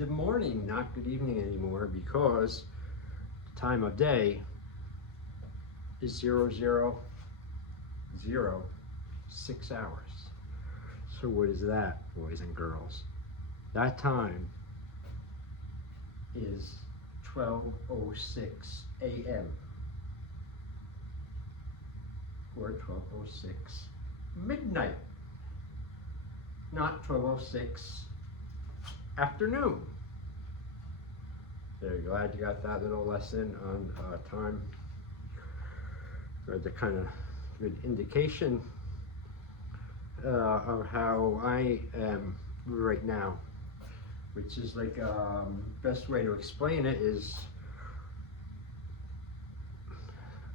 good morning, not good evening anymore, because the time of day is 0006 hours. So what is that, boys and girls? That time is 12:06 a.m. or 12:06 midnight, not 12:06 afternoon. There you go. Glad you got that little lesson on time. That's a kind of good indication of how I am right now, which is like best way to explain it is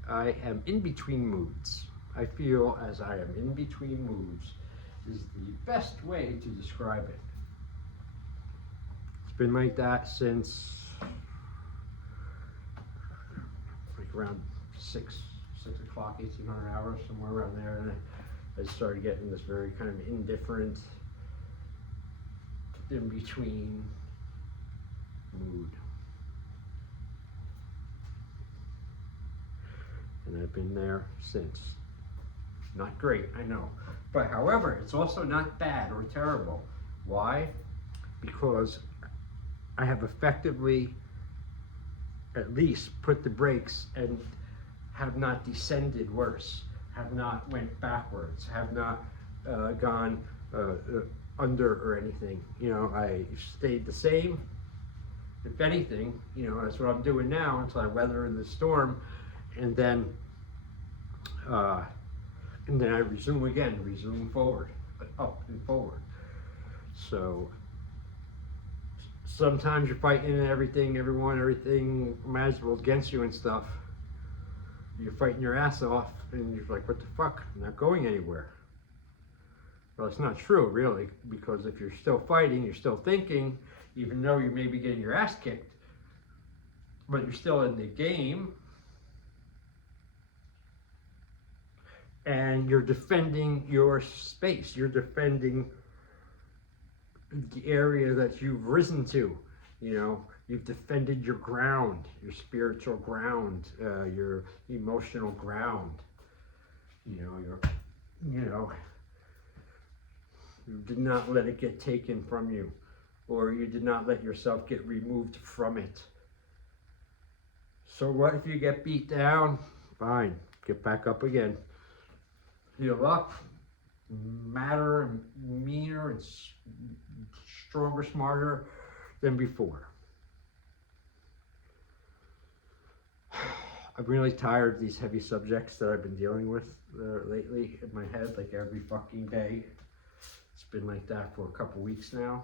I am in between moods. I feel as I am in between moods is the best way to describe it. It's been like that since like around 6 o'clock, 1800 hours, somewhere around there, and I started getting this very kind of indifferent, in between mood. And I've been there since. Not great, I know. But however, it's also not bad or terrible. Why? Because I have effectively at least put the brakes and have not descended worse, have not went backwards, have not gone under or anything. You know, I stayed the same. If anything, you know, that's what I'm doing now until I weather the storm, and then I resume forward, up and forward. So sometimes you're fighting everything, everything imaginable against you and stuff. You're fighting your ass off, and you're like, what the fuck? I'm not going anywhere. Well, it's not true, really, because if you're still fighting, you're still thinking, even though you may be getting your ass kicked, but you're still in the game, and you're defending your space. You're defending the area that you've risen to. You know, you've defended your ground, your spiritual ground, your emotional ground. You did not let it get taken from you, or you did not let yourself get removed from it. So what if you get beat down? Fine, get back up again. Heal up, madder and meaner and stronger, smarter than before. I'm really tired of these heavy subjects that I've been dealing with lately in my head, like every fucking day. It's been like that for a couple weeks now.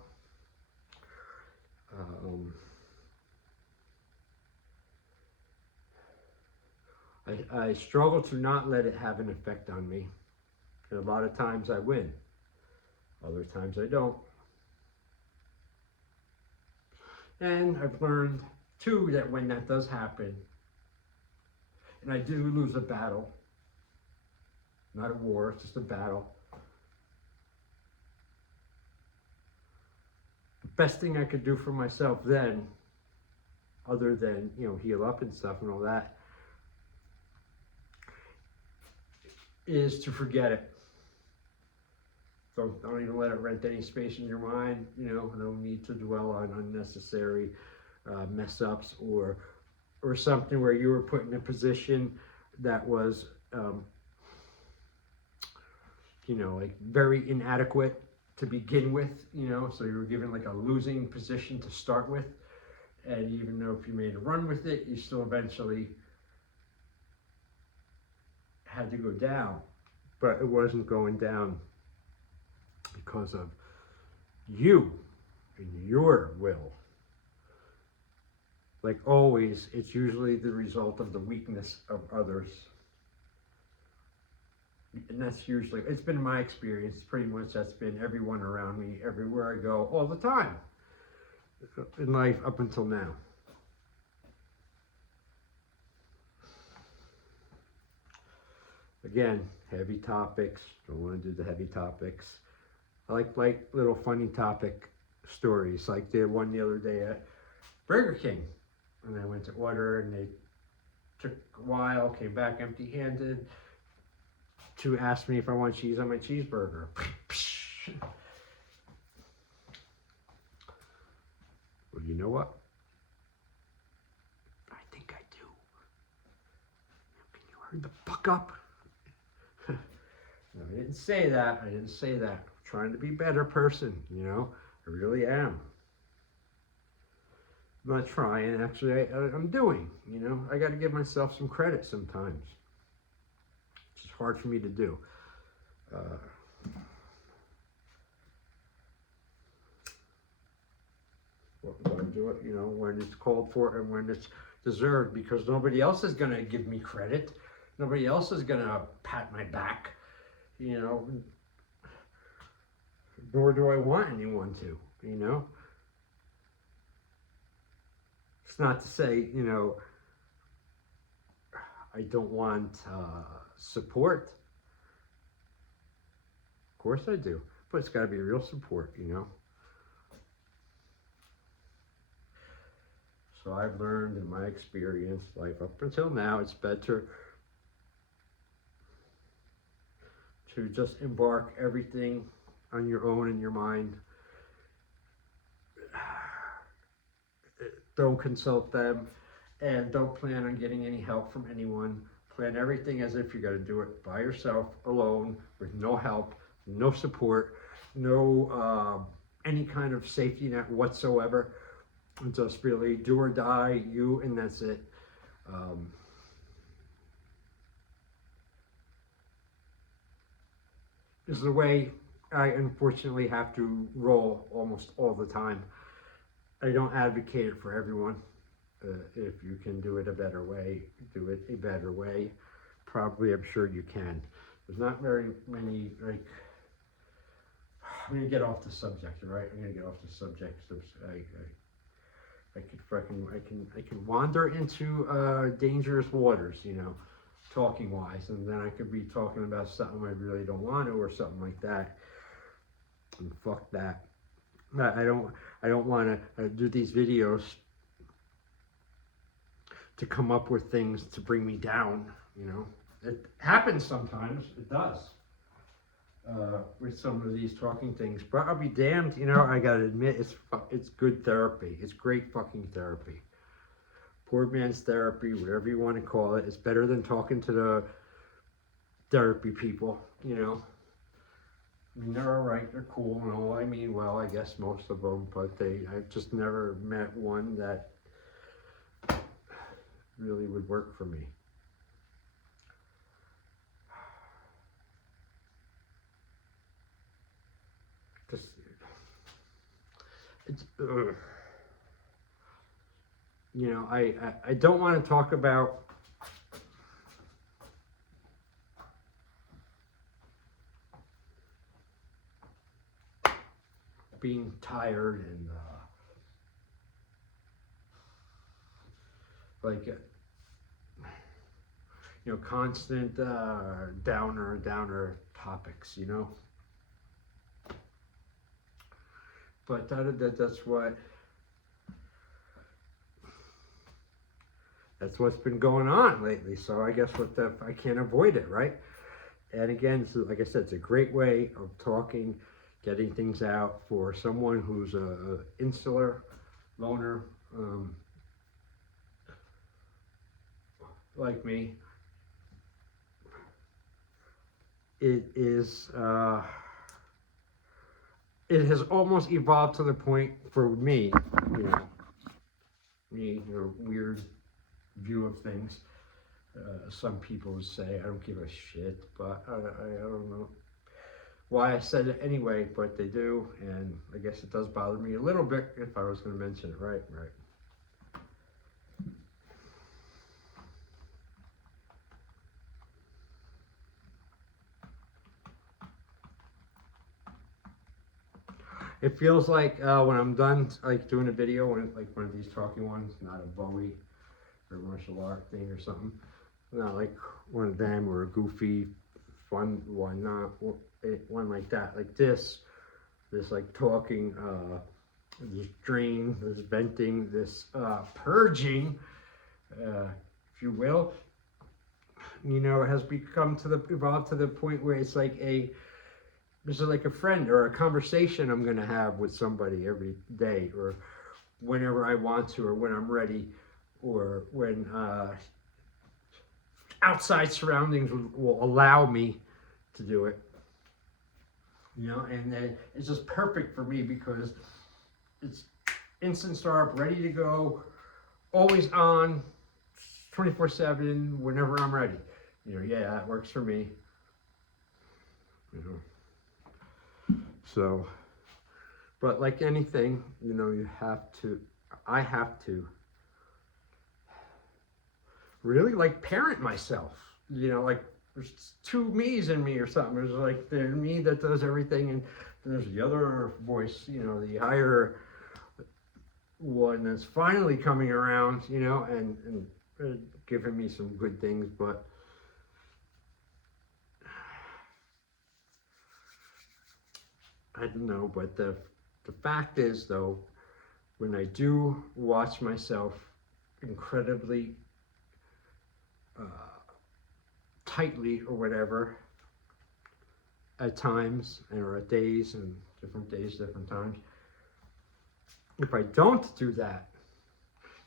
I struggle to not let it have an effect on me. And a lot of times I win. Other times I don't. And I've learned too that when that does happen, and I do lose a battle, not a war, it's just a battle, the best thing I could do for myself then, other than, you know, heal up and stuff and all that, is to forget it. Don't even let it rent any space in your mind. You know, no need to dwell on unnecessary mess ups or something where you were put in a position that was, you know, like very inadequate to begin with. You know, so you were given like a losing position to start with, and even though if you made a run with it, you still eventually had to go down, but it wasn't going down because of you and your will. Like always, it's usually the result of the weakness of others. And that's usually, it's been my experience, pretty much that's been everyone around me, everywhere I go, all the time in life up until now. Again, heavy topics, don't want to do the heavy topics. I like little funny topic stories, like the one the other day at Burger King. And I went to order and they took a while, came back empty-handed to ask me if I want cheese on my cheeseburger. Well, you know what? I think I do. Can you hurry the fuck up? No, I didn't say that. I didn't say that. I'm trying to be a better person, you know? I really am. I'm not trying, actually, I'm doing, you know? I got to give myself some credit sometimes. It's just hard for me to do. What I do it, you know, when it's called for and when it's deserved, because nobody else is going to give me credit. Nobody else is going to pat my back, you know? Nor do I want anyone to, you know? It's not to say, you know, I don't want support. Of course I do. But it's got to be real support, you know? So I've learned in my experience, life up until now, it's better to just embark everything on your own in your mind. Don't consult them, and don't plan on getting any help from anyone. Plan everything as if you're going to do it by yourself, alone, with no help, no support, no any kind of safety net whatsoever. Just really do or die, you, and that's it. This is the way I unfortunately have to roll almost all the time. I don't advocate it for everyone. If you can do it a better way, do it a better way. Probably, I'm sure you can. There's not very many, like, I'm gonna get off the subject, all right? I'm gonna get off the subject. I can wander into dangerous waters, you know, talking wise, and then I could be talking about something I really don't want to, or something like that. And fuck that. I don't want to do these videos to come up with things to bring me down, you know. It happens sometimes, it does, with some of these talking things, but I'll be damned, you know. I gotta admit, it's good therapy. It's great fucking therapy. Poor man's therapy, whatever you want to call it. It's better than talking to the therapy people, you know. I mean, they're all right, they're cool and all. I mean, well, I guess most of them, but I've just never met one that really would work for me. Just, it's, you know, I don't want to talk about being tired and like you know, constant downer topics, you know. But that's what's been going on lately. So I guess I can't avoid it, right? And again, so like I said, it's a great way of talking, getting things out for someone who's a insular loner, like me. It has almost evolved to the point for me, you know, weird view of things. Some people would say I don't give a shit, but I don't know why I said it anyway, but they do, and I guess it does bother me a little bit if I was going to mention it, right? It feels like when I'm done, like doing a video, like one of these talking ones, not a Bowie or martial art thing or something, not like one of them or a goofy, fun one, not one like that, like this like talking this drain, this venting, this purging, if you will, has evolved to the point where it's like this is like a friend or a conversation I'm going to have with somebody every day, or whenever I want to, or when I'm ready, or when outside surroundings will allow me to do it. And it's just perfect for me because it's instant start, ready to go, always on, 24/7, whenever I'm ready. That works for me. So, but like anything, I have to really like parent myself. Like there's two me's in me or something. There's like the me that does everything, and there's the other voice, the higher one that's finally coming around, and giving me some good things. But I don't know. But the fact is, though, when I do watch myself incredibly tightly or whatever at times, or at days, and different days, different times, if I don't do that,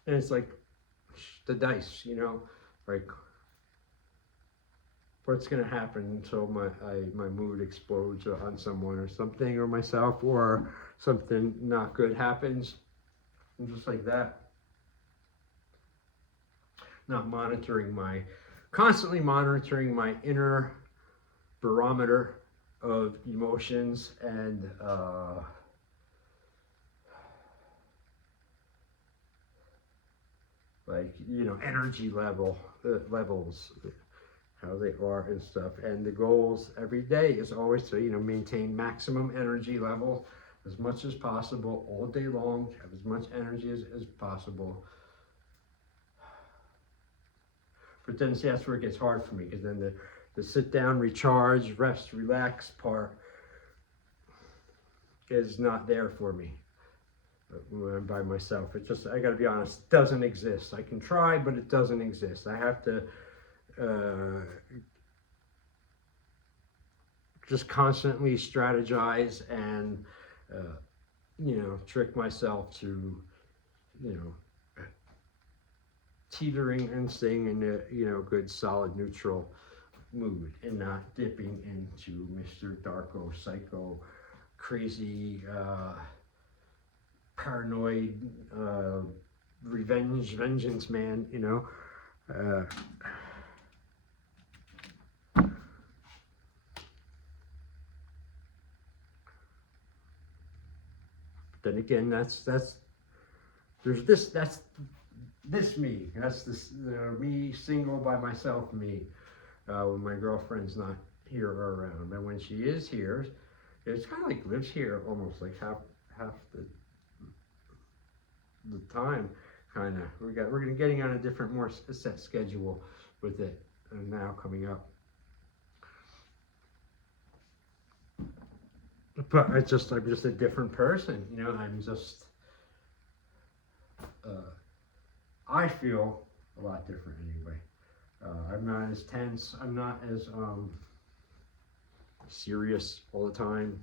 then it's like the dice, like what's going to happen until my mood explodes on someone or something, or myself, or something not good happens, and just like that. Not constantly monitoring my inner barometer of emotions and energy levels, how they are and stuff. And the goals every day is always to maintain maximum energy level as much as possible all day long, have as much energy as possible. But then, see, that's where it gets hard for me, because then the sit down, recharge, rest, relax part is not there for me when I'm by myself. It just, I gotta be honest, doesn't exist. I can try, but it doesn't exist. I have to just constantly strategize and trick myself to teetering and staying in a good solid neutral mood, and not dipping into Mr. Darko, psycho, crazy, paranoid, vengeance man, then again, that's this me. That's this me, single by myself me, when my girlfriend's not here or around. And when she is here, it's kind of like lives here almost like half the time. Kind of. We're getting on a different, more set schedule with it now coming up. But I'm just a different person. I'm just. I feel a lot different anyway. I'm not as tense. I'm not as serious all the time.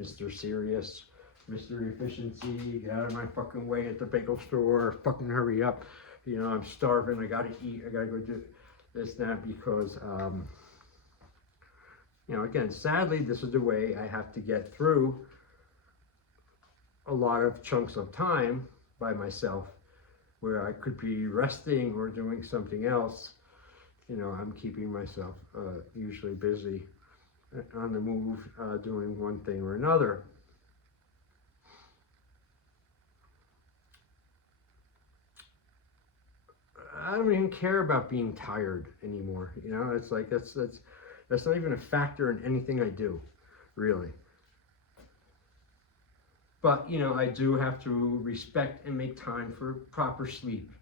Mr. Serious, Mr. Efficiency, get out of my fucking way at the bagel store, fucking hurry up. I'm starving, I gotta eat, I gotta go do this, that, because, again, sadly, this is the way I have to get through a lot of chunks of time by myself, where I could be resting or doing something else. I'm keeping myself usually busy, on the move, doing one thing or another. I don't even care about being tired anymore. It's like that's not even a factor in anything I do, really. But I do have to respect and make time for proper sleep.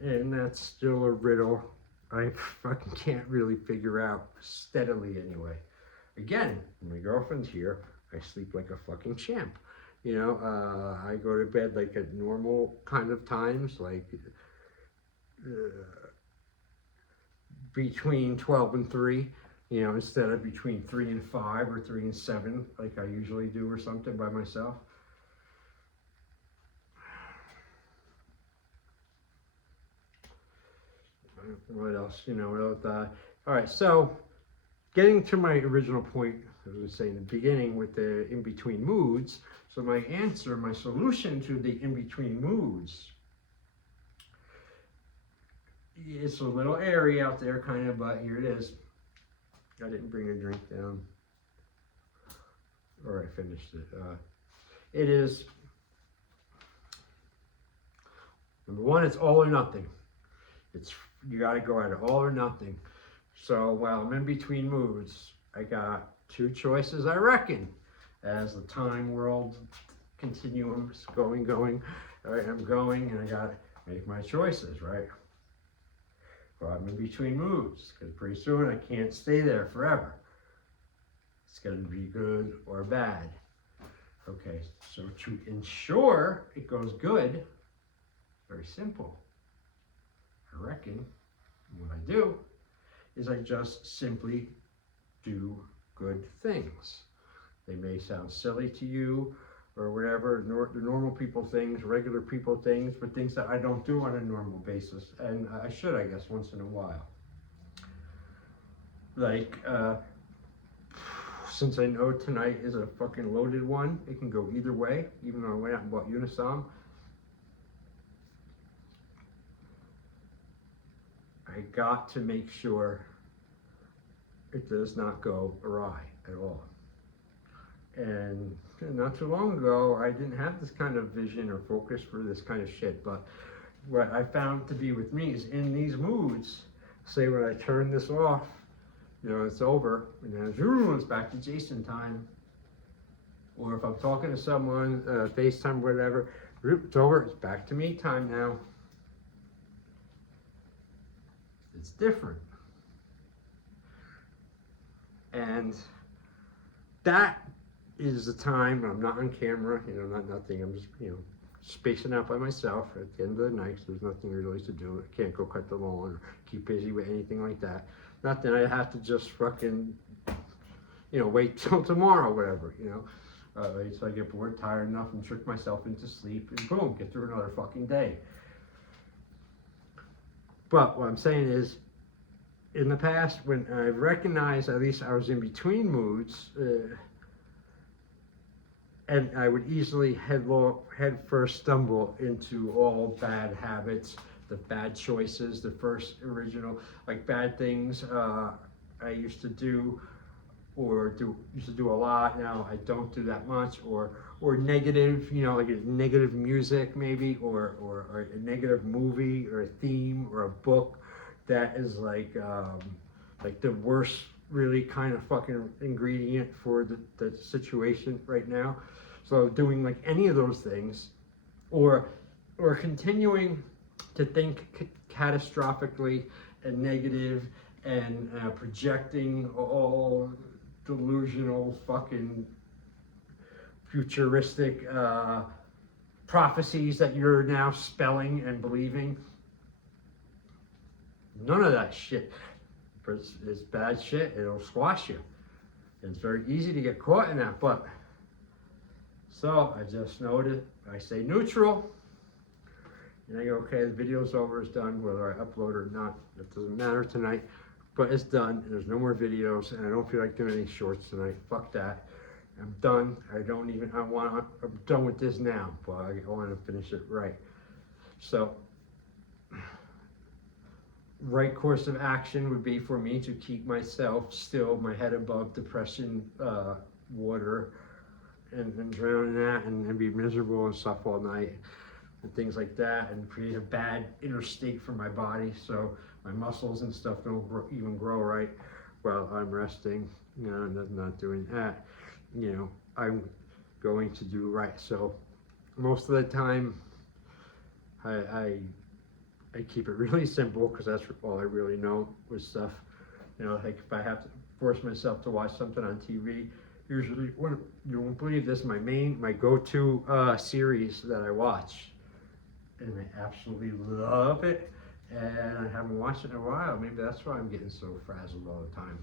And that's still a riddle I fucking can't really figure out steadily anyway. Again, when my girlfriend's here, I sleep like a fucking champ. You know, I go to bed like at normal kind of times, like between 12 and 3, you know, instead of between 3 and 5 or 3 and 7, like I usually do or something by myself. What else? You know, all right, so getting to my original point, as I was saying in the beginning with the in-between moods, so my answer, my solution to the in-between moods, it's a little airy out there kind of, but here it is. I didn't bring a drink down, or I finished it. It is, number one, it's all or nothing. It's, you got to go at it all or nothing. So while I'm in between moods, I got two choices, I reckon, as the time world continuum is going. All right, I'm going, and I got to make my choices, right? Well, I'm in between moods, because pretty soon I can't stay there forever. It's going to be good or bad. Okay, so to ensure it goes good, very simple. I reckon what I do is I just simply do good things. They may sound silly to you or whatever, the normal people things, regular people things, but things that I don't do on a normal basis. And I should, I guess, once in a while. Like, since I know tonight is a fucking loaded one, it can go either way, even though I went out and bought Unisom. I got to make sure it does not go awry at all. And not too long ago, I didn't have this kind of vision or focus for this kind of shit, but what I found to be with me is in these moods, say when I turn this off, you know, it's over, and then it's back to Jason time. Or if I'm talking to someone, FaceTime, whatever, it's over, it's back to me time now. It's different. And that is the time I'm not on camera, you know, not nothing. I'm just, you know, spacing out by myself at the end of the night. So there's nothing really to do. I can't go cut the lawn or keep busy with anything like that. Not that I have to just fucking, you know, wait till tomorrow, whatever, you know. So I get bored, tired enough, and trick myself into sleep, and boom, get through another fucking day. But what I'm saying is, in the past, when I recognized at least I was in between moods, and I would easily head first stumble into all bad habits, the bad choices, the first original, like bad things I used to do used to do a lot. Now I don't do that much, or negative, you know, like negative music maybe, or a negative movie or a theme or a book that is like the worst really kind of fucking ingredient for the situation right now. So doing like any of those things, or continuing to think catastrophically and negative and projecting all delusional fucking futuristic prophecies that you're now spelling and believing. None of that shit. It's bad shit. It'll squash you. It's very easy to get caught in that, but so I just noted, I say neutral, and I go, okay, the video's over, it's done, whether I upload or not, it doesn't matter tonight, but it's done, and there's no more videos, and I don't feel like doing any shorts tonight, fuck that, I'm done, I'm done with this now, but I want to finish it right. So, right course of action would be for me to keep myself still, my head above depression water, and drown in that and be miserable and stuff all night and things like that, and create a bad inner state for my body so my muscles and stuff don't even grow right while I'm resting. You know, and not doing that. You know, I'm going to do right. So most of the time I keep it really simple, because that's all I really know with stuff. You know, like if I have to force myself to watch something on TV, usually, you won't believe this, my go-to series that I watch, and I absolutely love it, and I haven't watched it in a while. Maybe that's why I'm getting so frazzled all the time.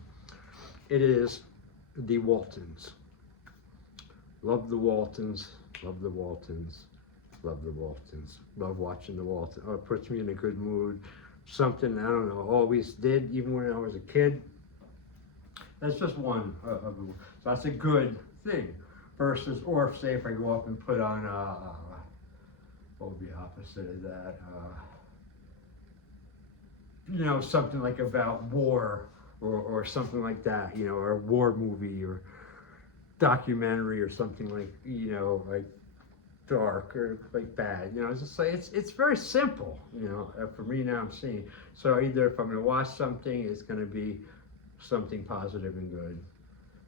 It is The Waltons. Love The Waltons, love The Waltons, love The Waltons. Love watching The Waltons. Oh, it puts me in a good mood. Something, I don't know, always did, even when I was a kid. That's just one of the, so that's a good thing. Versus, or say if I go up and put on, what would be opposite of that? You know, something like about war, or something like that, you know, or a war movie or documentary or something like, you know, like dark or like bad, you know. It's just like, it's very simple, you know. For me now, I'm seeing, so either if I'm going to watch something, it's going to be something positive and good.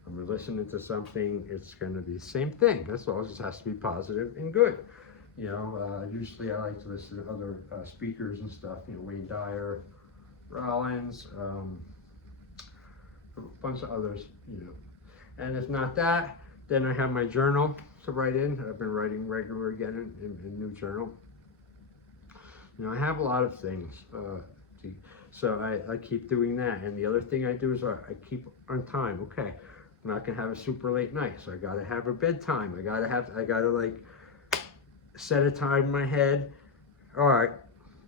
I'm listening to something, it's going to be the same thing. That's all. It just has to be positive and good. You know, usually I like to listen to other speakers and stuff. You know, Wayne Dyer, Rollins, a bunch of others. You know, and if not that, then I have my journal to write in. I've been writing regular again in new journal. You know, I have a lot of things. So I keep doing that. And the other thing I do is I keep on time. Okay, I'm not gonna have a super late night, so I gotta have a bedtime. I gotta like set a time in my head. All right,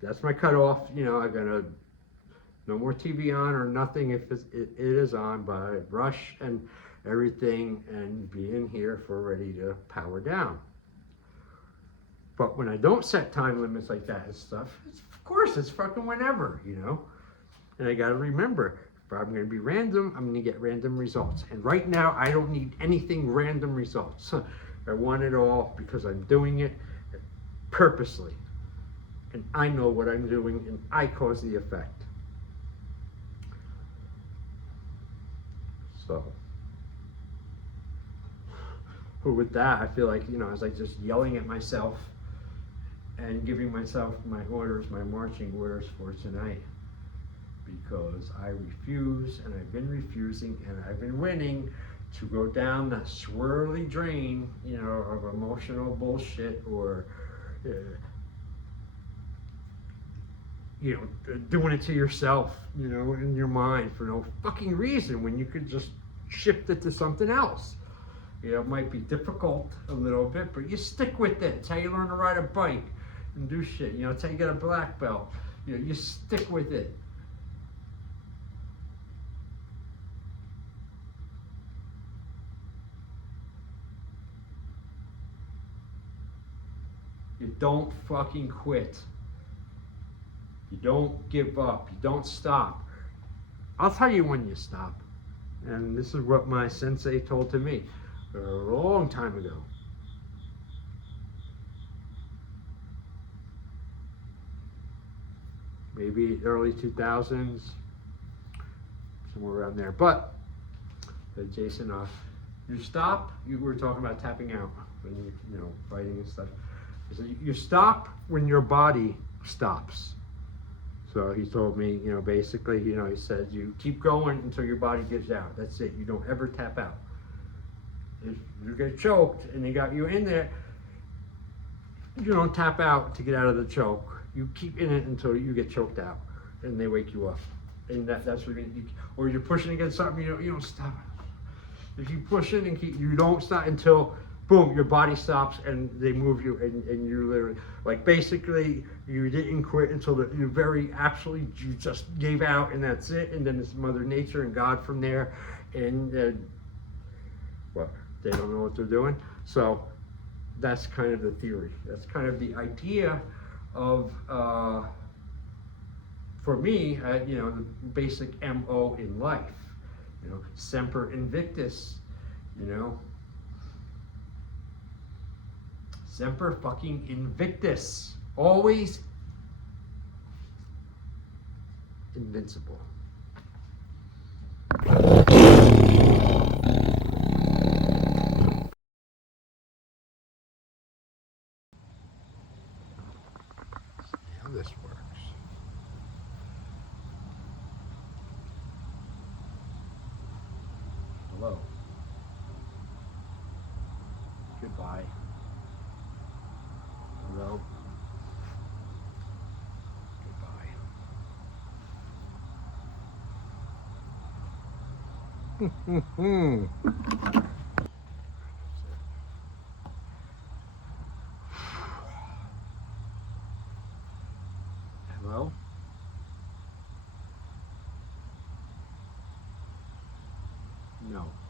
that's my cutoff. You know, I'm gonna, no more TV on or nothing if it is on, but I brush and everything and be in here for ready to power down. But when I don't set time limits like that and stuff, of course it's fucking whenever, you know. And I gotta remember, if I'm gonna be random, I'm gonna get random results. And right now, I don't need anything random results. I want it all because I'm doing it purposely. And I know what I'm doing, and I cause the effect. So, with that, I feel like, you know, I was like just yelling at myself and giving myself my orders, my marching orders for tonight. Because I refuse, and I've been refusing, and I've been winning to go down that swirly drain, you know, of emotional bullshit, or, you know, doing it to yourself, you know, in your mind for no fucking reason when you could just shift it to something else. You know, it might be difficult a little bit, but you stick with it. It's how you learn to ride a bike and do shit. You know, it's how you get a black belt. You know, you stick with it. You don't fucking quit. You don't give up. You don't stop. I'll tell you when you stop. And this is what my sensei told to me a long time ago. Maybe early 2000s, somewhere around there. But, Jason, you stop. You were talking about tapping out when you know, fighting and stuff. So you stop when your body stops. So he told me, you know, basically, you know, he said you keep going until your body gives out. That's it. You don't ever tap out. If you get choked and they got you in there, you don't tap out to get out of the choke. You keep in it until you get choked out, and they wake you up. And that's what you, or you're pushing against something, you don't stop. If you push it and you don't stop until, boom, your body stops and they move you, and you literally, like, basically, you didn't quit until you you just gave out, and that's it. And then it's Mother Nature and God from there, and well, they don't know what they're doing. So that's kind of the theory. That's kind of the idea of, for me, you know, the basic MO in life. You know, semper invictus, you know. Semper fucking invictus. Always invincible. How this works. Hello. Goodbye. Hello. Goodbye. Hello? No.